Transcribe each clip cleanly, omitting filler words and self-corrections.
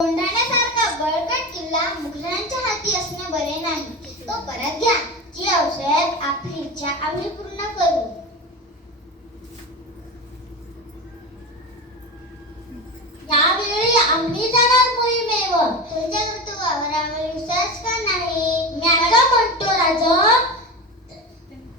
कोंढाण्यासारखा बळकट किल्ला मुघलांच्या हाती असणे बरे नाही. तो परत घ्या. जी औषध आपली इच्छा आम्ही पूर्ण करू. यावेळी आम्ही जाणार मोहिमेवर. तुमच्या कर्तृत्वावर आम्हाला विश्वास का नाही? मी आता म्हणतो राजा,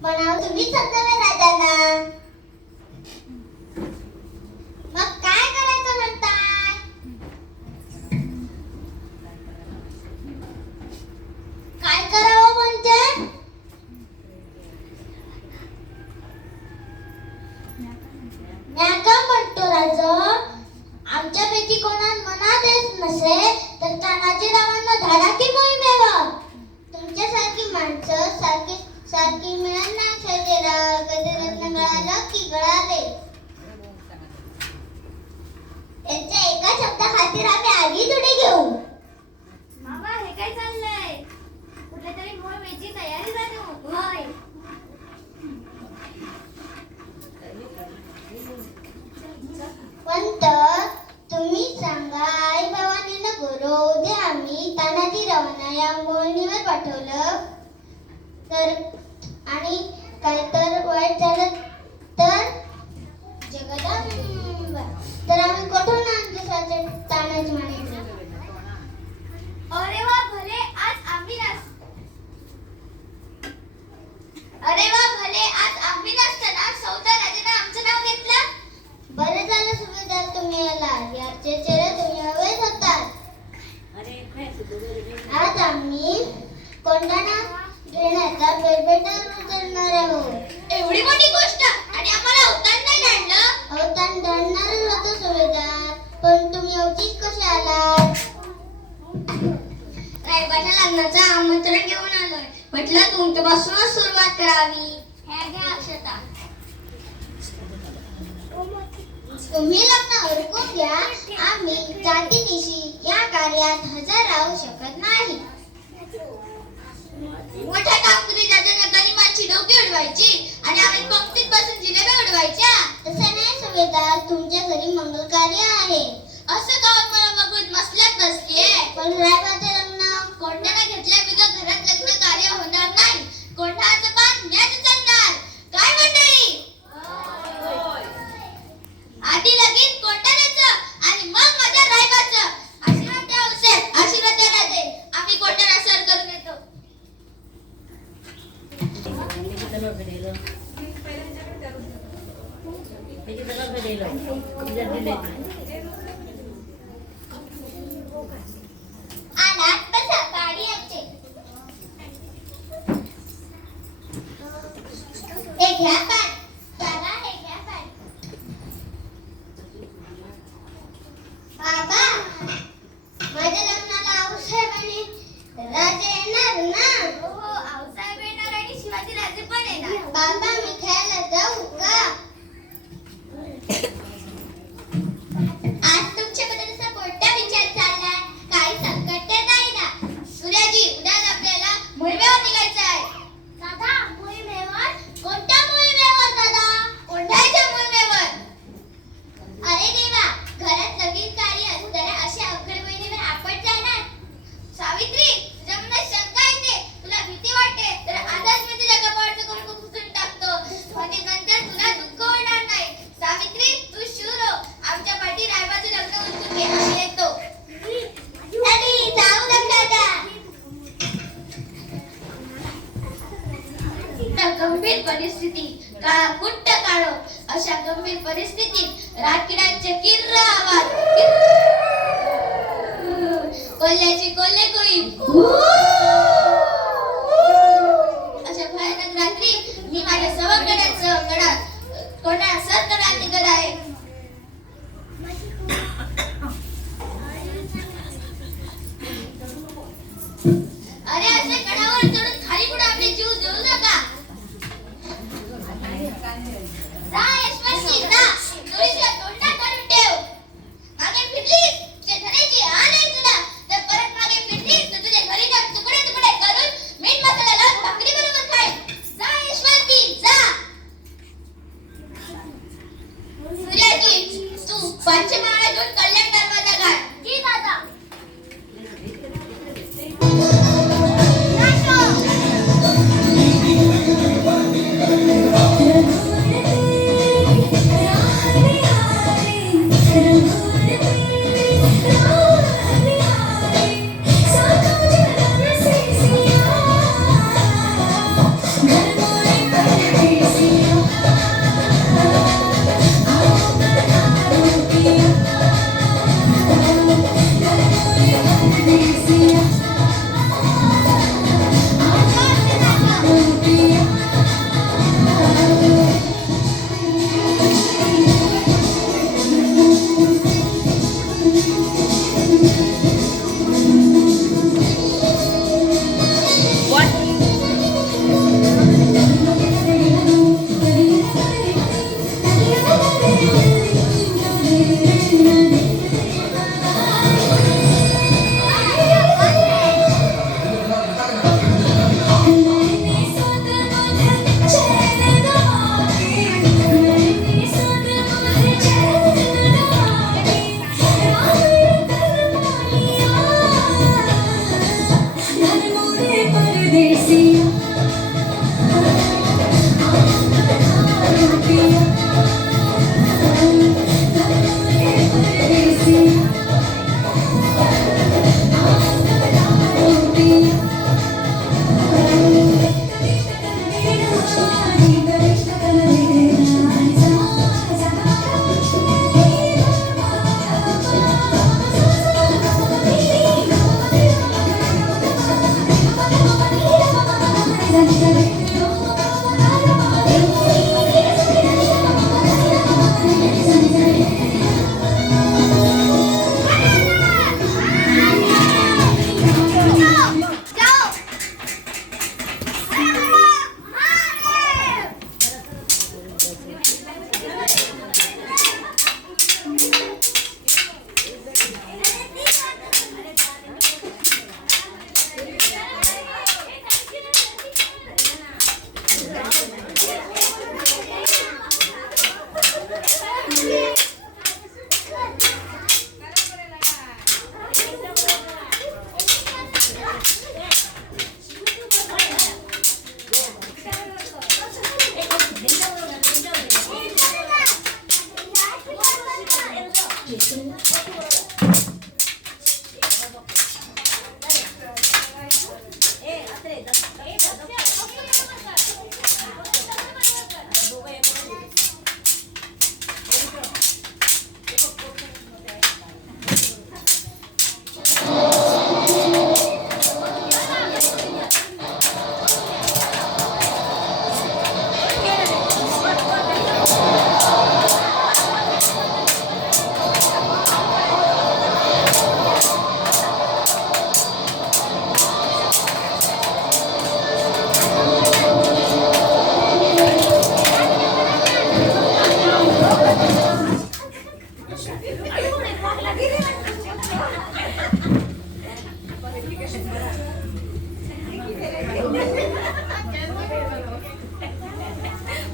म्हणावं तुम्हीच सत्तावे राजांना. मग काय करायचं म्हणताय? काय करावं म्हणजे? मी का म्हणतो राजा, आमच्यापैकी कोणास मनात नसे तर तानाजी रावांना धाडा की मोहिमेवर. तुमच्यासारखी माणसं सारखी मिळत नाही शरीरावर. कधी रत्न गळालं की गळाले. त्यांच्या एका शब्दा खातीर आम्ही आगी तुडे घेऊ. मामा हे काय चाललंय? कुठल्या तरी मोहिमेची तयारी झाली. होय. पंत तुम्ही सांगा, आई बाबांनी नको उद्या आम्ही तानाजी रावांना या मोहिमेवर पाठवलं तर आणि काय तर वाईट झालं तर जगदंबा तर आम्ही कुठून आमच्यासाठी तानाजी म्हणायचं? अरे वा भले आज आम्ही नसताना सौदा राजाने आमचं नाव घेतलं. बरं झालं सुभेदार तुम्ही आला. याचे चेहरे तुम्ही हवेच होतात. आज आम्ही कोंढाणा घेण्याचा बेरबेटावर उतरणार आहोत. एवढी मोठी गोष्ट आणि आम्हाला अवतार नाही काढलं. अवतार दडणारच होतं सुभेदार, पण तुम्ही अवचित कसे आलात? रायबाच्या लग्नाचं आमंत्रण घेऊन आलोय. म्हटलं तुमच्यापासूनच सुरुवात करावी. ह्या घ्या अक्षता. तुम्ही लग्न उरकून घ्या. आम्ही जातीनिशी या कार्यात हजर राहू शकत नाही. मोठ्या कामगिरी दादांना गनिमाची डोकी उडवायची आणि आम्ही पंक्तीत बसून जिलेबी उडवायच्या. तसं नाही सुभेदार, तुमच्या घरी मंगल कार्य आहे. असं गावात मला मगून मसल्यात बसलीये. पण रायबाचं लग्न कोंढाणा घेतल्या बिगर घरात लग्न कार्य होणार नाही. कोंढाण्याचं पान म्याच चालणार. काय मंडळी? आधी लगीन कोंढाण्याचं आणि मग माझ्या रायबाचं. आशीर्वाद द्या औषध. आशीर्वाद द्या राजे. आम्ही कोंढाणा सर करून येतो. आलात बसा, गाडी यायचे. हे घ्या पान. बाबा हे घ्या पान. बाबा माझ्या लग्नाला आऊसाहेब आणि राजे येणार ना? हो आऊसाहेब येणार आणि शिवाजी राजे पण येणार. बाबा मी खेळायला जाऊ का? आज तुमच्याबद्दल असा कोणता विचार चाललाय? काही संकट तर नाही ना? सूर्याजी उद्या आपल्याला मोहिमेवर निघायचं आहे. दादा मोहिमेवर? कोणत्या मोहिमेवर दादा? कोंढाण्याच्या मोहिमेवर. अरे देवा, घरात लगीन कार्य असताना अशा अवघड मोहिमेवर आपण जाणार? सावित्री तुझ्या मनात शंका येते, तुला भीती वाटते, तर आजच मी तुझ्या कपाळाचं कुंकू पुसून टाकतो. म्हणजे नंतर तुला दुःख होणार नाही. सावित्री तू शूर हो. आमच्या पाठी रायबाचं लग्न उरकून घे. आम्ही येतो. अरे जाऊ नका दादा. गंभीर परिस्थिती काळाकुट्ट काळो. अशा गंभीर परिस्थितीत रातकिड्यांचे किर्र आवाज. कोल्ह्याची कोल्हे कोई. अशा भयानक रात्री मी माझ्या सवंगड्यांसह गडात कोणा सरकरात निघत आहे. अरे असे गडावर चढून खाली पुढे आपले जीव देऊ नका. जा यशवंती जा. तुळशीला तोंडात काढून ठेव. मागे फिरलीस ते धनेची आण आहे तुला. तर परत मागे फिरलीस तर तुझे घरी जाऊन तुकडे तुकडे करून मीठ मसाला लावून भाकरी बरोबर खाय. जा यशवंती जा. सूर्याजी तू पंचमाळा घेऊन कल्याण दरवाजा घाल. जी दादा.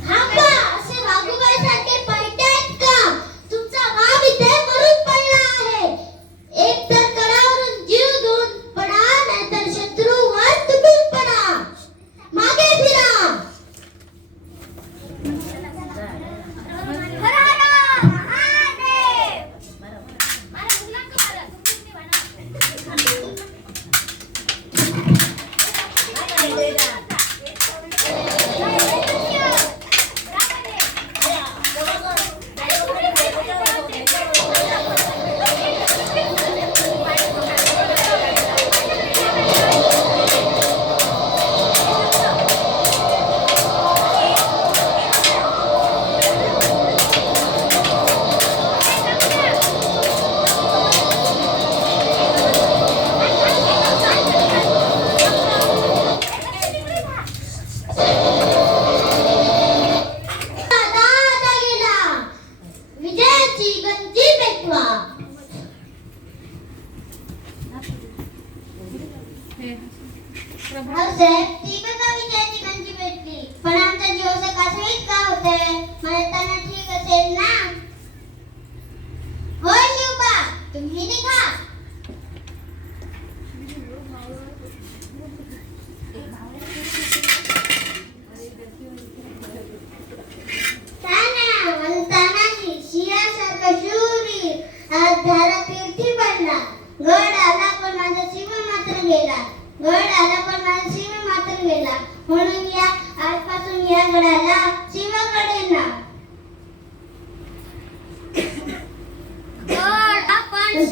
थांबा, असे वाघूबाईसारखे पळतायत का? तुमचा बाप इथे मरून पडला आहे. एक तर कडावरून जीव देऊन पडा, नाहीतर शत्रूवर तुटून पडा. मागे फिरा. हर हर महादेव. मारा मुलांना मारा. दादा गेला. विजयाची गंजी पेटवा. भाऊसाहेब, ती बघा विजयाची गंजी पेटली. पण आमचा जीव असा कासवीत का होतोय? म्हणताना ठीक असेल ना? होय शिवबा, तुम्ही निघा. ताना म्हणताना शियासारखा शूरी आज धारा तीर्थी पडला. गड आला पण माझा शिव मात्र गेला. गड आला पण माझा शिव मात्र गेला. म्हणून या आजपासून या गडाला शिवाकडे ना. गड आपण